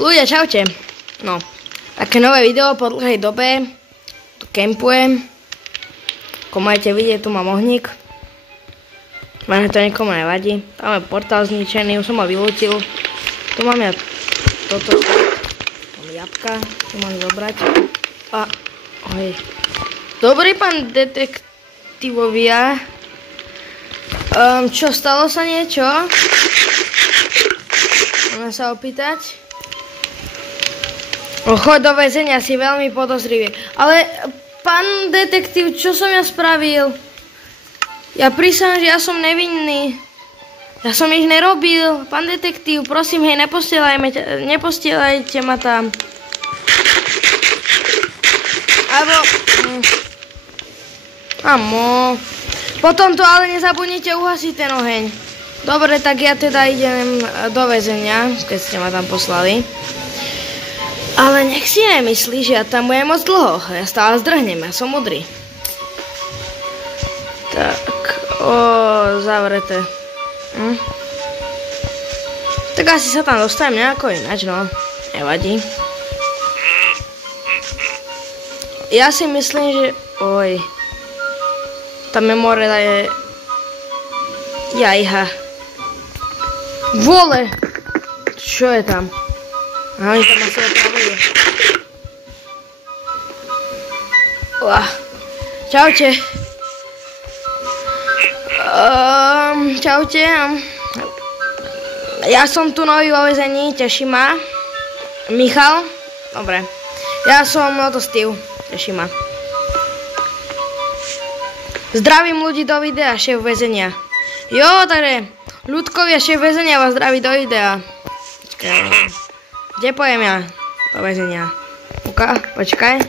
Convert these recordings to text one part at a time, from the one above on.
Ľudia, čaute. No, také nové video po dlhej dobe. Tu kempujem. Ako môžete vidieť, tu mám ohník. Možno to nikomu nevadí. Tam je portál zničený, už som ho vylútil. Tu mám ja toto. Mám jabka, tu mám zobrať. A, oj. Dobrý pán detektívovia. Čo, stalo sa niečo? Môžem sa opýtať? Chod do väzenia, si veľmi podozrivý. Ale, pán detektív, čo som ja spravil? Ja prísahám, že ja som nevinný. Ja som nič nerobil. Pán detektív, prosím, hej, nepostielajte ma tam. Alebo... Amo. Potom to ale nezabudnite uhasiť ten oheň. Dobre, tak ja teda idem do väzenia, keď ste ma tam poslali. Ale nech si nemyslí, že ja tam budem moc dlho. Ja stále zdrhnem, ja som mudrý. Tak, zavreté. Tak asi sa tam dostanem nejako ináč, no. Nevadí. Ja si myslím, že... Oj. Tá memória je... Jajha. Vole! Čo je tam? Aha, oni tam asi opravujú. Čaute. Čaute. Ja som tu nový vo väzení, teší ma. Michal. Dobre. Ja som Steve, teší ma. Zdravím ľudí do videa, šéf väzenia. Jo, takže ľudkovia, šéf väzenia vás zdraví do videa. Kde pojem ja do väzenia? Počkaj.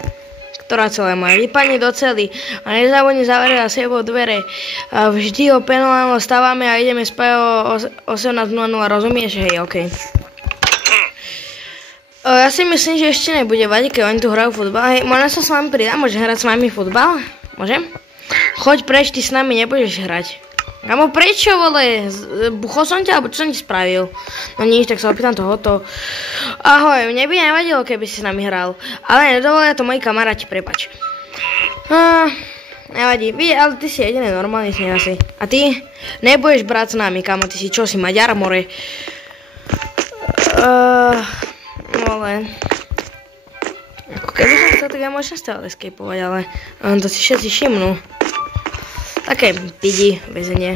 Ktorá celé má? Vypadni do cely a nezabudni zavrieť za sebou dvere. Vždy o penálno stávame a ideme spať o 18:00, rozumieš? Hej, okej. Ja si myslím, že ešte nebude vadiť, keď oni tu hrajú futbal. Hej, môžem sa s vami pridať? Môžem hrať s vami futbal? Môžem? Choď preč, ty s nami nebudeš hrať. Kamo, prečo, vole? Buchol som ťa, alebo čo som ti spravil? No nič, tak sa opýtam tohoto. Ahoj, mne by nevadilo, keby si s nami hral. Ale nedovolia to moji kamaráti, prepač. Nevadí, ale ty si jediný normálny sne asi. A ty? Nebudeš brať s nami, kamo, ty si čo, si Maďar, more? No len. Ako keby som chcel, tak ja môžem stále escapovať, ale to si všetci všimnú. Také pidi, väzenie.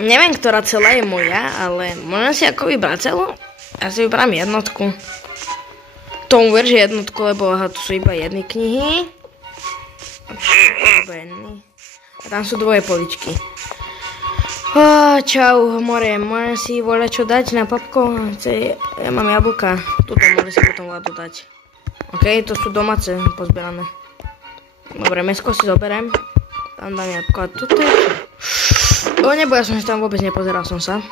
Neviem, ktorá celá je moja, ale môžem si ako vybrať celú? Ja si vyberám jednotku. Tomu ver, že jednotku, lebo tu sú iba jedny knihy. A tam sú dvoje poličky. Čau, more, môžem si voľať čo dať na papko? Ja mám jablka. Tuto môžem si potom vládu dať. OK, to sú domáce pozberané. Dobre, mäsko si zoberiem. Tam dám jablko a toto je čo? Nebo ja som si tam vôbec nepozeral som sa.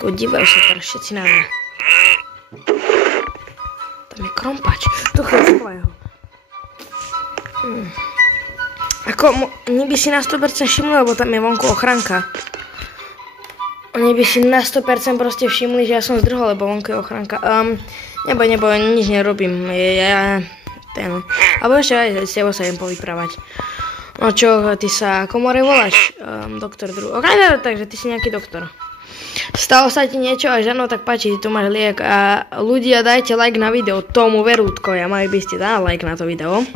Dívajú sa teraz všetci na mňa. Tam je krompač. Tu chvíľa ho. Ako, oni by si na 100% všimli, lebo tam je vonku ochranka. Oni by si na 100% proste všimli, že ja som zdrhol, lebo vonku je ochranka. Nebo, nič nerobím. Alebo ešte aj s tebou sa idem povyprávať. No čo, ty sa ako more voláš? Doktor Drew. Ok, takže ty si nejaký doktor. Stalo sa ti niečo a žiadno tak páči, tu máš liek a ľudia dajte like na video tomu verútko, ja mali by ste dať like na to video.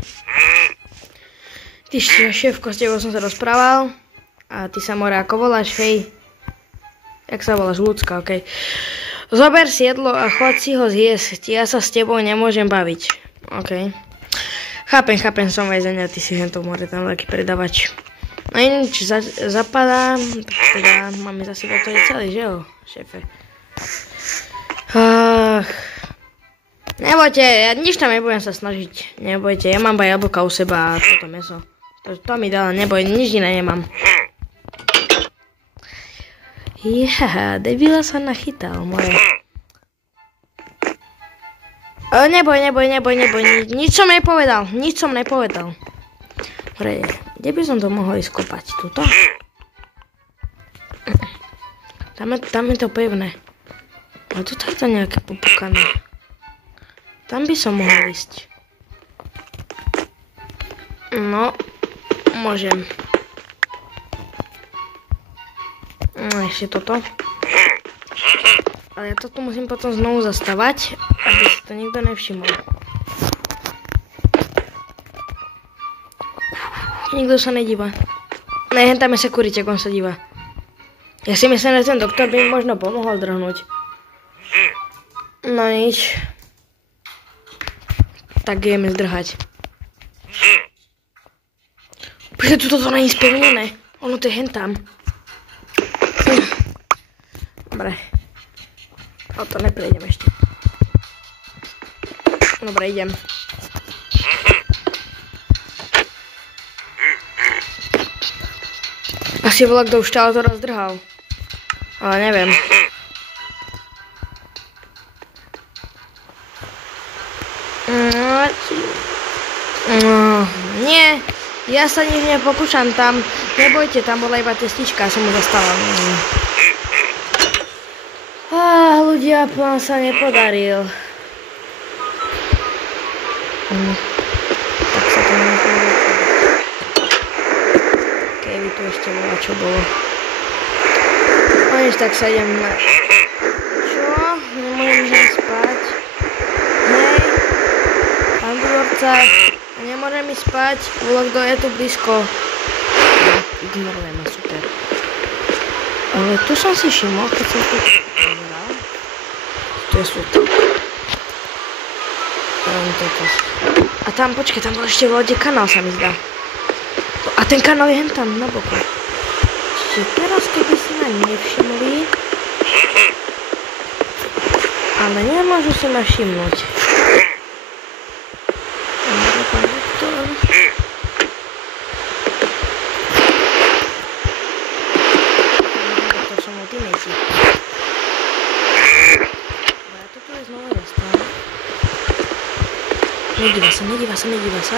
Ty šéfko, s tebou som sa rozprával a ty sa more ako voláš, hej. Jak sa voláš? Ľudská, okej. Zober si jedlo a choď si ho zjesť, ja sa s tebou nemôžem baviť. OK. Chápem, som väzenia, ty si hento more, tam taký predavač. No iný, či zapadá, teda máme zase to je celý, že jo, šéfe? Nebojte, ja nič tam nebudem sa snažiť, nebojte, ja mám iba jablka u seba a toto mäso. To mi dala, neboj, nič iné nemám. Debila sa nachytal, moje. Neboj, nič som nepovedal. Dobre, kde by som to mohol ísť kopať? Tuto? Tam je to pevné. A tu je to nejaké popukané. Tam by som mohol ísť. No, môžem. No, ešte toto. Ale ja to tu musím potom znovu zastavať, aby si to nikto nevšimol. Nikto sa nedíva. Ne, tam je sekuritek, on sa díva. Ja si myslím, že ten doktor by mi možno pomohol drhnúť. No nič. Tak ideme zdrhať. Počkaj, toto není spevnené. Ono to je hentam. Dobre. O to neprejdem ešte. Dobre, idem. Asi bola, kto už stále to rozdrhal. Ale neviem. Nie, ja sa nič nepokúšam tam. Nebojte, tam bola iba testička, som mu zastala. Ľudia, plán sa nepodaril. Tak sa to nepodarilo. Keby tu ešte bola, čo bolo. Aniž tak sa idem na... Čo? Nemôžem spať. Hej. Pán dvorca. Nemôžem ísť spať. Bolo, kto je tu blízko. Ignorujem, super. Ale tu som si všimol, keď som tu pozeral. Tu je súto. A tam, počkej, tam bol ešte v lode kanál, sa mi zdá. A ten kanál je hen tam, na boku. Čiže teraz, keby si ma nevšimli... Ale nemôžu si ma všimnúť. Nedíva sa.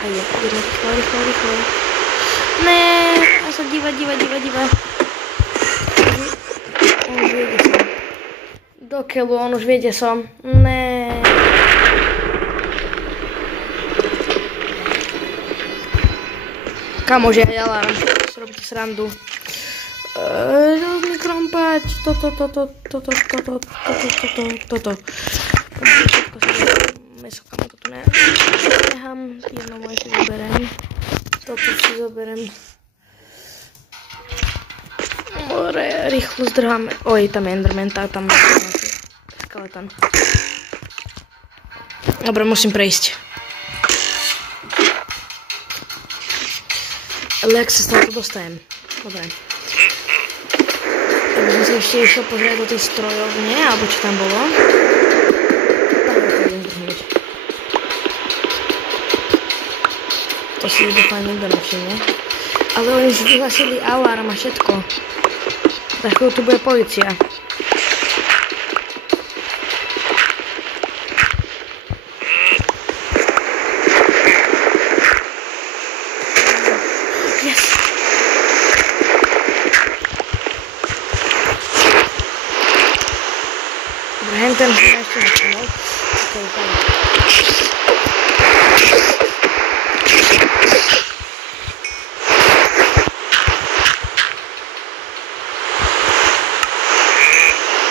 Aj je, rýchlo. Ne, a sa díva. On už vie, kde som. Do keľu, on už vie, kde som. Ne. Kamože, aj alarm. Robíte srandu. Krompať, toto. Meso, kam to tu nechám, jedno moje si zoberiem. Toto si zoberiem. Rýchlo zdrháme. Oj, tam je Enderman, tam je skeleton. Dobre, musím prejsť. Ale jak sa z toho dostajem? Dobre. Tak som si ešte išiel pozrieť do tej strojovne, alebo čo tam bolo. Tak to idem zdrhnúť. To si dúfam nikto nevšimne. Ale oni si vyhlasili alarm a všetko. Za chvíľu tu bude polícia. Ten si ešte nevšimol.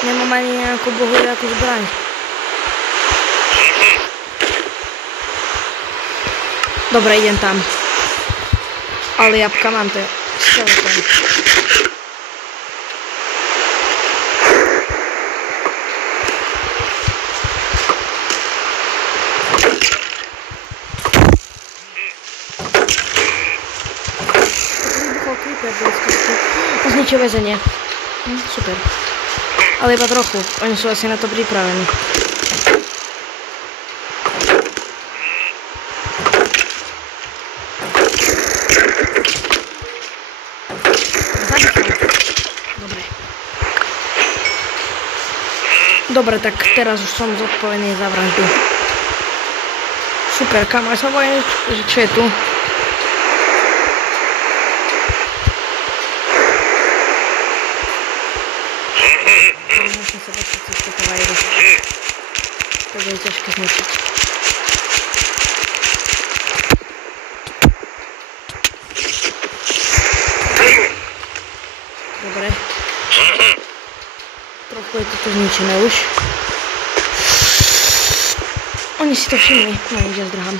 Nemám ani nejakú bohuliakú zbraň. Dobre, idem tam. Ale jabka mám, to je skeleton. Zničil väzenie. Super. Ale iba trochu. Oni sú asi na to pripravení. Dobre, tak teraz už som zodpovedný za vraždu. Super, kam aj som vojen, že čo je tu? To bude ťažké zničiť. Dobre. Trochu je toto zničené už. Oni si to všimli. No nič, ja zdrhám.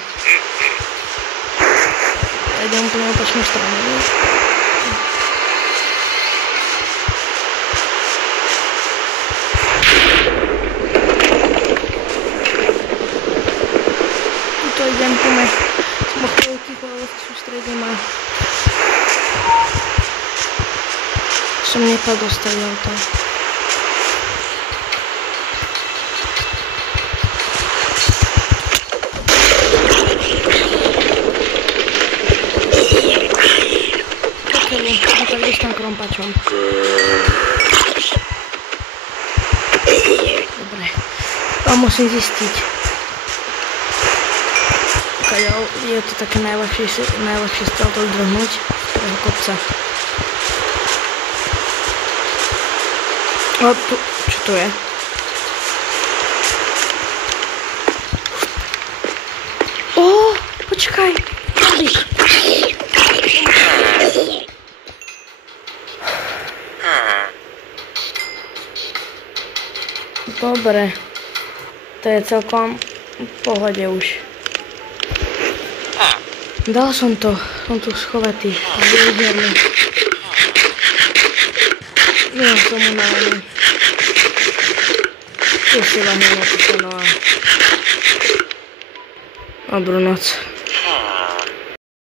Ja idem úplne opačnú stranu. Tuto idem, poďme. Som o chvíľu ticho, ale sa sústredím a som nepadol dostali auta. Tak dostám krompačom. Dobre. A musím zistiť. Je to také najľahšie z toho drhnúť z ktorého kopca. O, tu, čo to je? Ó, počkaj. Dobre, to je celkom v pohode už. Dal som to, som tu schovatý, vyhľadný. Nie som unavený. Tiež si vám nepísanou a dobrú noc.